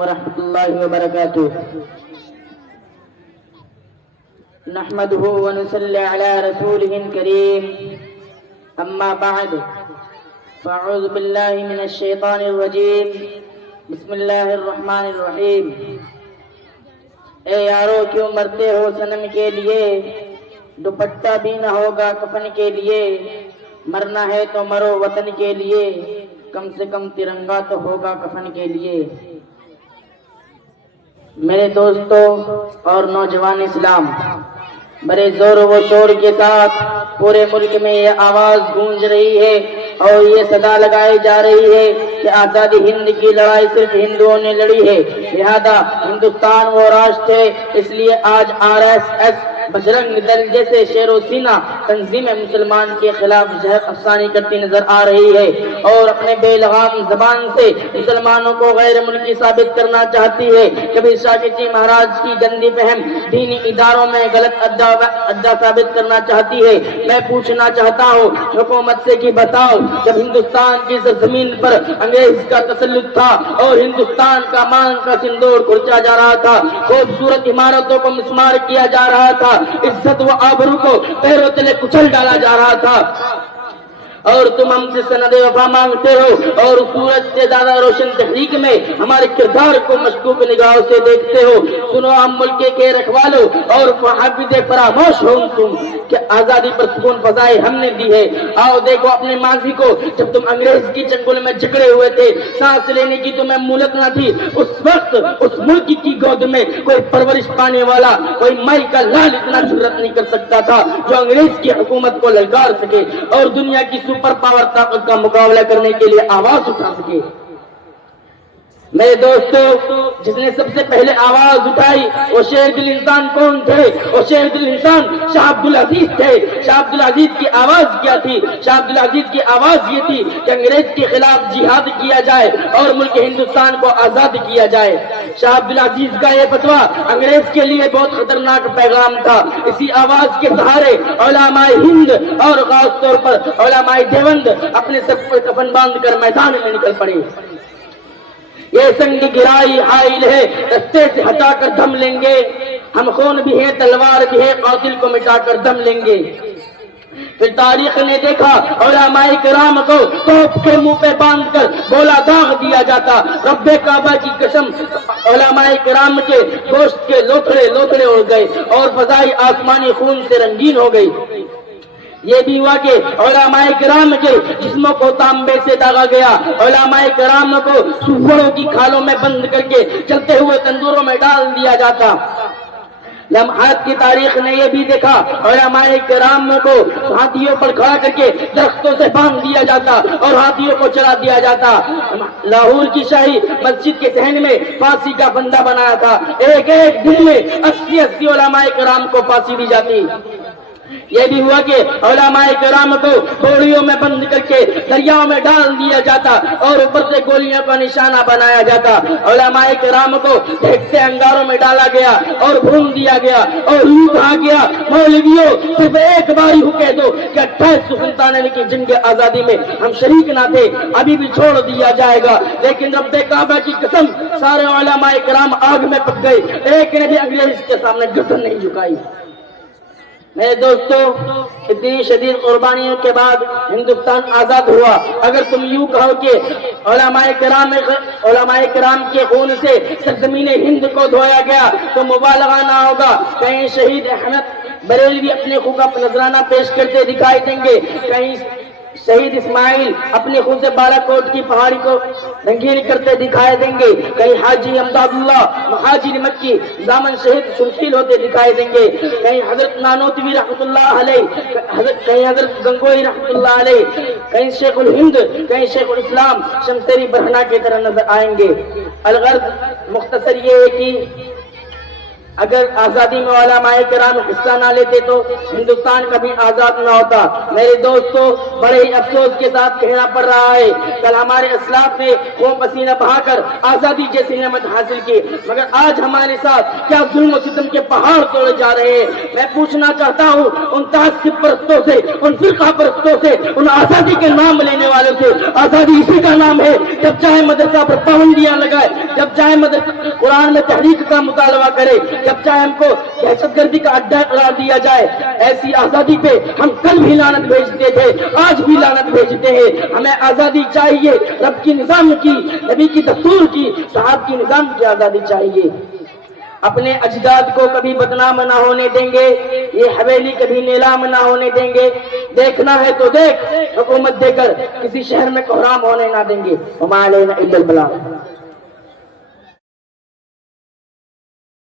ورحمۃ اللہ وبرکاتہ نحمده ونصلي على رسوله الكريم اما بعد فاعوذ باللہ من الشیطان الرجیم بسم اللہ الرحمن الرحیم اے یارو کیوں مرتے ہو صنم کے لیے دوپٹہ بھی نہ ہوگا کفن کے لیے مرنا ہے تو مرو وطن کے لیے کم سے کم ترنگا تو ہوگا کفن کے لیے میرے دوستو اور نوجوان اسلام بڑے زور و شور کے ساتھ پورے ملک میں یہ آواز گونج رہی ہے اور یہ صدا لگائی جا رہی ہے کہ آزادی ہند کی لڑائی صرف ہندوؤں نے لڑی ہے، لہذا ہندوستان وہ راشٹر ہے، اس لیے آج RSS بجرنگ دل جیسے شیر و سینہ تنظیم مسلمان کے خلاف زہر افسانی کرتی نظر آ رہی ہے اور اپنے بے لغام زبان سے مسلمانوں کو غیر ملکی ثابت کرنا چاہتی ہے۔ کبھی شاکر جی مہاراج کی گندی فہم دینی اداروں میں غلط ادا ثابت کرنا چاہتی ہے۔ میں پوچھنا چاہتا ہوں حکومت سے کہ بتاؤ، جب ہندوستان کی زمین پر انگریز کا تسلط تھا اور ہندوستان کا مان کا سندور کھرچا جا رہا تھا، خوبصورت عمارتوں کو مسمار کیا جا رہا تھا، عزت و آبرو کو پیروں تلے کچل ڈالا جا رہا تھا، اور تم ہم سے سند وفا مانگتے ہو اور سورج سے زیادہ روشن تحریک میں ہمارے کردار کو مشکوک نگاہوں سے دیکھتے ہو۔ سنو ہم ملک کے رکھوالو اور محافظ فراموش ہو تم کہ آزادی پر سکون فضائی ہم نے دی ہے۔ آؤ دیکھو اپنے ماضی کو، جب تم انگریز کی چنگل میں جکڑے ہوئے تھے، سانس لینے کی تمہیں مہلت نہ تھی، اس وقت اس ملک کی گود میں کوئی پرورش پانے والا، کوئی مائی کا لال اتنا جرأت نہیں کر سکتا تھا جو انگریز کی حکومت کو للکار سکے اور دنیا کی سپر پاور طاقت کا مقابلہ کرنے کے لیے آواز اٹھا سکے۔ میرے دوستو، جس نے سب سے پہلے آواز اٹھائی وہ شیر دل انسان کون تھے؟ وہ شیر دل انسان شاہ عبدالعزیز تھے۔ شاہ عبدالعزیز کی آواز کیا تھی؟ شاہ عبدالعزیز کی آواز یہ تھی کہ انگریز کے خلاف جہاد کیا جائے اور ملک ہندوستان کو آزاد کیا جائے۔ شاہ عبدالعزیز کا یہ فتویٰ انگریز کے لیے بہت خطرناک پیغام تھا۔ اسی آواز کے سہارے علماء ہند اور خاص طور پر علماء دیوبند اپنے سر پر کفن باندھ کر میدان میں نکل پڑے۔ یہ سنگ گرائی حائل ہے، رستے سے ہٹا کر دم لیں گے، ہم خون بھی ہیں تلوار بھی ہے، قاتل کو مٹا کر دم لیں گے۔ پھر تاریخ نے دیکھا علماء کرام کو توپ کے منہ پہ باندھ کر گولا داغ دیا جاتا۔ رب کعبہ کی قسم، علماء کرام کے گوشت کے لوتھڑے لوتھڑے اڑ گئے اور فضائی آسمانی خون سے رنگین ہو گئی۔ یہ بھی ہوا کہ علماء کرام کے جسموں کو تانبے سے داغا گیا، علماء کرام کو سوڑوں کی کھالوں میں بند کر کے چلتے ہوئے تندوروں میں ڈال دیا جاتا۔ لمحات کی تاریخ نے یہ بھی دیکھا علماء کرام کو ہاتھیوں پر کھڑا کر کے درختوں سے باندھ دیا جاتا اور ہاتھیوں کو چلا دیا جاتا۔ لاہور کی شاہی مسجد کے صحن میں پھانسی کا بندہ بنایا تھا، ایک ایک دن میں 80 علماء کرام کو پھانسی دی جاتی۔ یہ بھی ہوا کہ علماء کرام کو گولیوں میں بند کر کے دریاؤں میں ڈال دیا جاتا اور اوپر سے گولیوں کا نشانہ بنایا جاتا۔ علماء کرام کو بھیکتے انگاروں میں ڈالا گیا اور بھون دیا گیا اور یوں کہا گیا مولویوں صرف ایک بار ہی کہہ دو کہ 2897 کی جنگ آزادی میں ہم شریک نہ تھے، ابھی بھی چھوڑ دیا جائے گا۔ لیکن رب کعبہ کی قسم سارے علماء کرام آگ میں پک گئے، ایک نے بھی انگریز کے سامنے گردن نہیں جھکائی۔ میرے دوستو، اتنی شدید قربانیوں کے بعد ہندوستان آزاد ہوا۔ اگر تم یوں کہو کہ علماء کرام کے خون سے سرزمین ہند کو دھویا گیا تو مبالغہ نہ ہوگا۔ کہیں شہید احمد بریلوی اپنے خون کا نذرانہ پیش کرتے دکھائی دیں گے، کہیں شہید اسماعیل اپنے خون سے بالا کوٹ کی پہاڑی کو رنگین کرتے دکھائی دیں گے، کہیں حاجی امداد اللہ مہاجر مکی دامن شہید شمشیر ہوتے دکھائی دیں گے، کہیں حضرت نانوتوی رحمۃ اللہ علیہ، کہیں حضرت گنگوئی رحمۃ اللہ علیہ، کہیں شیخ الہند، کہیں شیخ الاسلام شمسری برہنہ کی طرح نظر آئیں گے۔ الغرض مختصر یہ ہے کہ اگر آزادی میں علماء کرام حصہ نہ لیتے تو ہندوستان کبھی آزاد نہ ہوتا۔ میرے دوستو، بڑے ہی افسوس کے ساتھ کہنا پڑ رہا ہے، کل ہمارے اسلاف نے خون پسینہ بہا کر آزادی جیسی نعمت حاصل کی، مگر آج ہمارے ساتھ کیا ظلم و ستم کے پہاڑ توڑے جا رہے ہیں۔ میں پوچھنا چاہتا ہوں ان تعصب پرستوں سے، ان فرقہ پرستوں سے، ان آزادی کے نام لینے والوں سے، آزادی اسی کا نام ہے جب چاہے مدرسہ پر پابندیاں لگائے، جب چاہے مدرسہ قرآن میں تحریک کا مطالبہ کرے، جب چاہے ہم کو دہشت گردی کا اڈا قرار دیا جائے۔ ایسی آزادی پہ ہم کل بھی لعنت بھیجتے تھے، آج بھی لعنت بھیجتے ہیں۔ ہمیں آزادی چاہیے، رب کی نظام کی، نبی کی دستور کی، صحابہ کی نظام کی آزادی چاہیے۔ اپنے اجداد کو کبھی بدنام نہ ہونے دیں گے، یہ حویلی کبھی نیلام نہ ہونے دیں گے۔ دیکھنا ہے تو دیکھ، حکومت دے کر کسی شہر میں کوحرام ہونے نہ دیں گے۔ وما علینا الا البلاغ۔